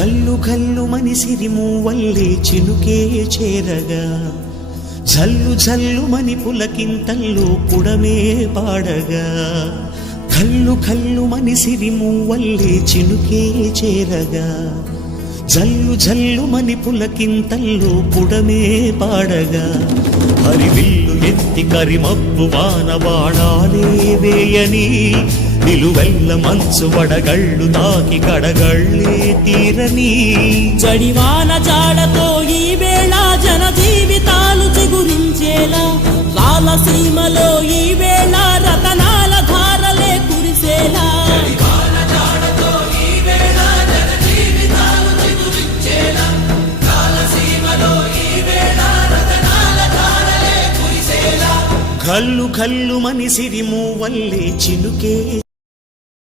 ఘల్లు ఘల్లు మని సిరిమూవల్లే చినుకే చేరగా జల్లు జల్లు మని పులకింతల్లో పుడమే పాడగా ఘల్లు ఘల్లు మని సిరిమూవల్లే చినుకే చేరగా జల్లు జల్లు మని పులకింతల్లో పుడమే పాడగా హరివిల్లు ఎత్తి కరిమబ్బు వానబాణాలే వేయని నిలువెల్ల మంచు వడగళ్ళు తాకి కడగళ్ళే తీరని జడివాన జాడతో ఈ వేళ జన జీవితాలు చిగురించేలా రాలసీమలో ఈ వేళ రతనాల ధారలే కురిసేలా ఘల్లు ఘల్లు మని సిరిమూవల్లే చినుకే